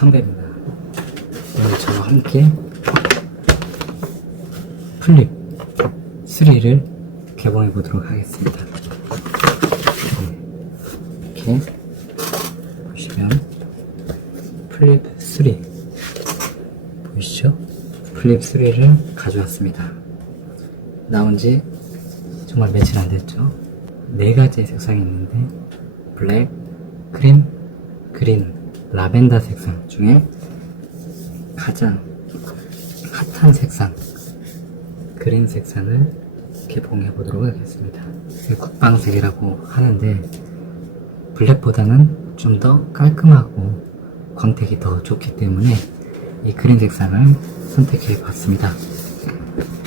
선배입니다. 오늘 저와 함께 플립 3를 개봉해 보도록 하겠습니다. 네. 이렇게 보시면 플립 3 보이시죠? 플립 3를 가져왔습니다. 나온 지 정말 며칠 안 됐죠? 네 가지 색상이 있는데 블랙, 크림, 그린, 라벤더 색상 중에 가장 핫한 색상 그린 색상을 개봉해 보도록 하겠습니다. 국방색이라고 하는데 블랙보다는 좀 더 깔끔하고 광택이 더 좋기 때문에 이 그린 색상을 선택해 봤습니다.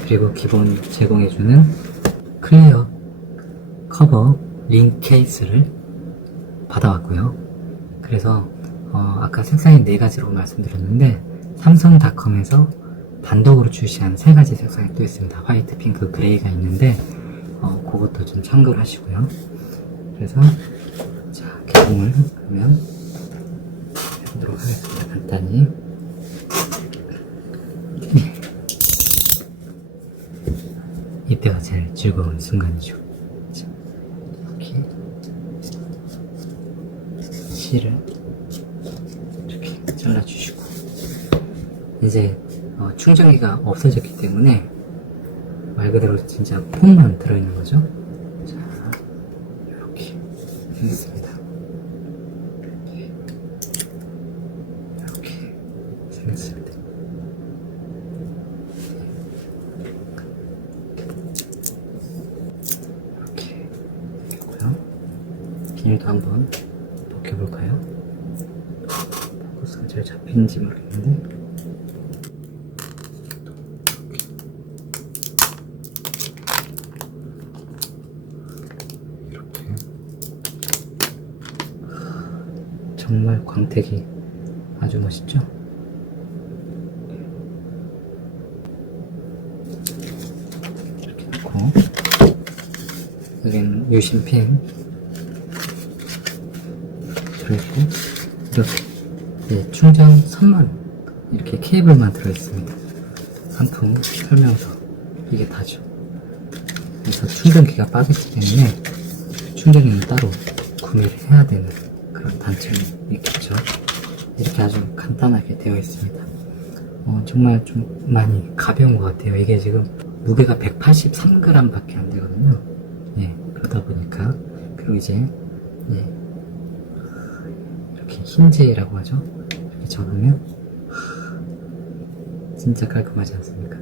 그리고 기본 제공해주는 클리어 커버 링 케이스를 받아왔고요. 그래서 어, 아까 색상이 네 가지로 말씀드렸는데 삼성닷컴에서 단독으로 출시한 세 가지 색상이 또 있습니다. 화이트, 핑크, 그레이가 있는데 어, 그것도 좀 참고를 하시고요. 그래서 자 개봉을 그러면 해보도록 하겠습니다. 간단히 이때가 제일 즐거운 순간이죠. 자, 이렇게 실을 잘라주시고 이제 어, 충전기가 없어졌기 때문에 말 그대로 진짜 폰만 들어있는 거죠. 자, 이렇게 생겼습니다. 이렇게 생겼습니다. 이렇게 있고요. 비닐도 한번 벗겨볼까요? 잡히는지 모르겠는데. 이렇게. 정말 광택이 아주 멋있죠? 이렇게 놓고. 여기는 유심핀 들어있고 이렇게 네, 충전 선만 이렇게 케이블만 들어있습니다. 상품 설명서 이게 다죠. 그래서 충전기가 빠졌기 때문에 충전기는 따로 구매를 해야 되는 그런 단점이 있겠죠. 이렇게 아주 간단하게 되어 있습니다. 어, 정말 좀 많이 가벼운 것 같아요. 이게 지금 무게가 183g 밖에 안 되거든요. 예, 그러다 보니까 그리고 이제 예, 흰제이라고 하죠. 이렇게 적으면 진짜 깔끔하지 않습니까?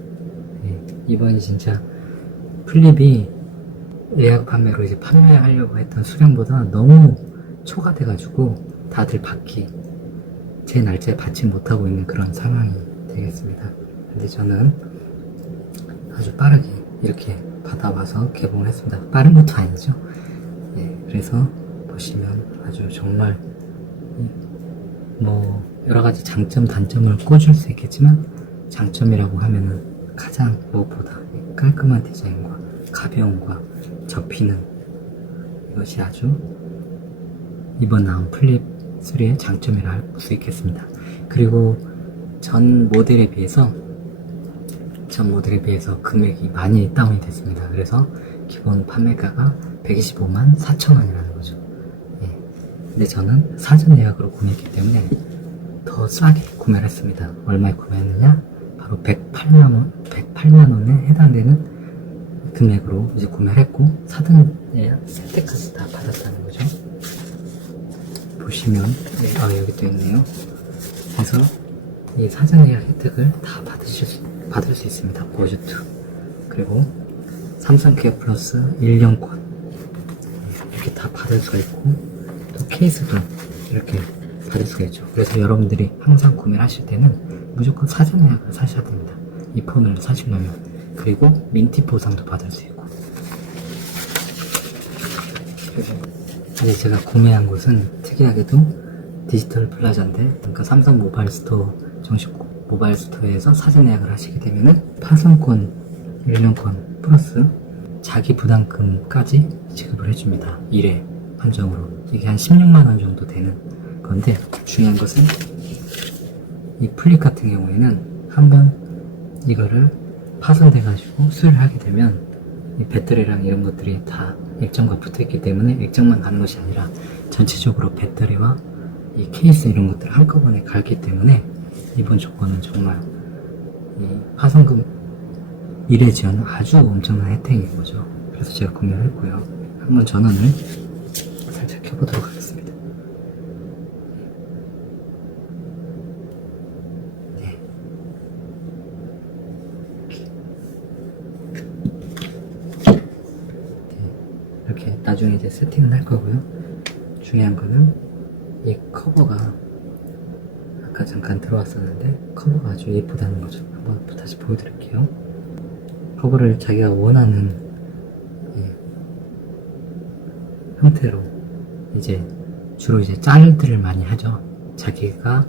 예, 이번이 진짜 플립이 예약 판매로 이제 판매하려고 했던 수량보다 너무 초과돼가지고 다들 받기 제 날짜에 받지 못하고 있는 그런 상황이 되겠습니다. 근데 저는 아주 빠르게 이렇게 받아와서 개봉을 했습니다. 빠른 것도 아니죠. 예, 그래서 보시면 아주 정말 뭐 여러 가지 장점 단점을 꼽을 수 있겠지만 장점이라고 하면은 가장 무엇보다 이 깔끔한 디자인과 가벼움과 접히는 이것이 아주 이번 나온 플립 3의 장점이라 할 수 있겠습니다. 그리고 전 모델에 비해서 전 모델에 비해서 금액이 많이 다운이 됐습니다. 그래서 기본 판매가가 125만 4천 원이라는. 근데 저는 사전 예약으로 구매했기 때문에 더 싸게 구매를 했습니다. 얼마에 구매했느냐? 바로 108만 원, 108만 원에 해당되는 금액으로 이제 구매를 했고 사전 예약 세트까지 다 받았다는 거죠. 보시면 네, 아 여기 또 있네요. 그래서 이 사전 예약 혜택을 다 받으실 수, 받을 수 있습니다. 보조투 그리고 삼성 케어 플러스 1년권 이렇게 다 받을 수가 있고 또 케이스도 이렇게 받을 수가 있죠. 그래서 여러분들이 항상 구매를 하실 때는 무조건 사전 예약을 사셔야 됩니다. 이 폰을 사시려면 그리고 민티 보상도 받을 수 있고 이제 제가 구매한 곳은 특이하게도 디지털 플라자인데 그러니까 삼성 모바일 스토어 정식 모바일 스토어에서 사전 예약을 하시게 되면은 파손권 1년권 플러스 자기 부담금까지 지급을 해줍니다. 1회 한정으로 이게 한 16만 원 정도 되는 건데 중요한 것은 이 플립 같은 경우에는 한번 이거를 파손돼 가지고 수리를 하게 되면 이 배터리랑 이런 것들이 다 액정과 붙어 있기 때문에 액정만 가는 것이 아니라 전체적으로 배터리와 이 케이스 이런 것들을 한꺼번에 갈기 때문에 이번 조건은 정말 이 파손금 일회 지원은 아주 엄청난 혜택인 거죠. 그래서 제가 구매를 했고요. 한번 전원을 살짝 켜보도록 하겠습니다. 네. 네. 이렇게 나중에 이제 세팅을 할 거고요. 중요한 거는 이 커버가 아까 잠깐 들어왔었는데 커버가 아주 예쁘다는 거죠. 한번 다시 보여드릴게요. 커버를 자기가 원하는 예, 형태로 이제 주로 이제 짤들을 많이 하죠. 자기가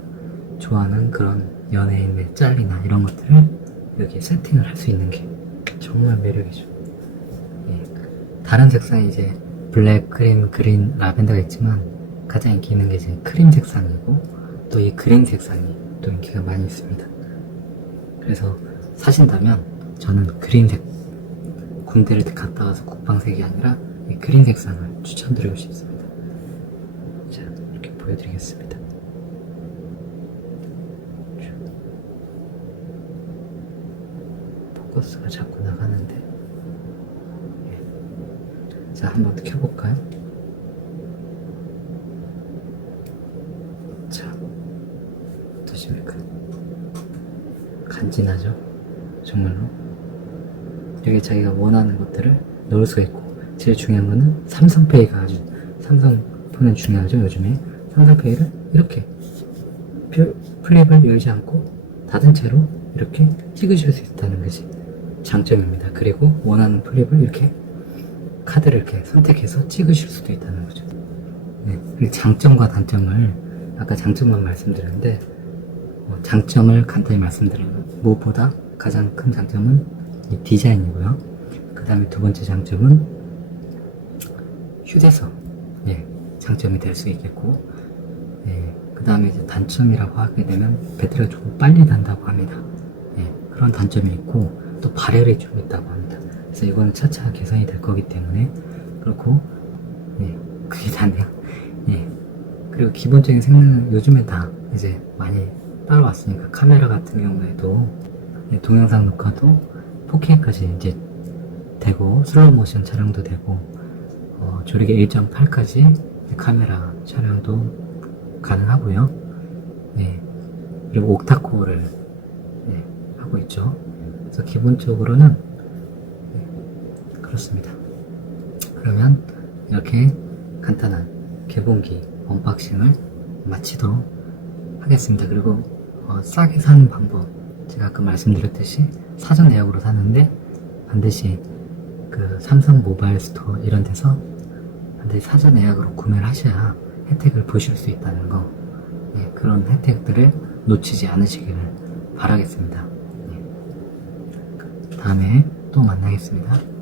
좋아하는 그런 연예인의 짤이나 이런 것들을 여기에 세팅을 할 수 있는 게 정말 매력이죠. 예, 다른 색상이 이제 블랙, 크림, 그린, 라벤더가 있지만 가장 인기 있는 게 이제 크림 색상이고 또 이 그린 색상이 또 인기가 많이 있습니다. 그래서 사신다면 저는 그린색 군대를 갔다 와서 국방색이 아니라 이 그린 색상을 추천드리고 싶습니다. 보여드리겠습니다. 포커스가 자꾸 나가는데 예. 자 한번 더 켜볼까요? 자 어떠십니까? 간지나죠? 정말로 여기 자기가 원하는 것들을 넣을 수가 있고 제일 중요한 거는 삼성페이가 아주 삼성폰은 중요하죠 요즘에 삼성페이를 이렇게 표- 플립을 열지 않고 닫은 채로 이렇게 찍으실 수 있다는 것이 장점입니다. 그리고 원하는 플립을 이렇게 카드를 이렇게 선택해서 찍으실 수도 있다는 거죠. 네, 장점과 단점을 아까 장점만 말씀드렸는데 어, 장점을 간단히 말씀드리면 무엇보다 가장 큰 장점은 이 디자인이고요. 그 다음에 두 번째 장점은 휴대성, 예, 장점이 될 수 있겠고, 예, 그 다음에 이제 단점이라고 하게 되면 배터리가 조금 빨리 단다고 합니다. 예, 그런 단점이 있고 또 발열이 좀 있다고 합니다. 그래서 이거는 차차 개선이 될 거기 때문에 그렇고, 예, 그게 다네요. 예, 그리고 기본적인 성능은 요즘에 다 이제 많이 따라왔으니까 카메라 같은 경우에도 예, 동영상 녹화도 4K까지 이제 되고 슬로우 모션 촬영도 되고 어, 조리개 1.8까지 카메라 촬영도 가능하고요. 네, 그리고 옥타코어를 네, 하고 있죠. 그래서 기본적으로는 네, 그렇습니다. 그러면 이렇게 간단한 개봉기 언박싱을 마치도록 하겠습니다. 그리고 어, 싸게 사는 방법 제가 아까 말씀드렸듯이 사전 예약으로 사는데 반드시 그 삼성 모바일 스토어 이런 데서 반드시 사전 예약으로 구매를 하셔야 혜택을 보실 수 있다는 거 네, 그런 혜택들을 놓치지 않으시기를 바라겠습니다. 네. 다음에 또 만나겠습니다.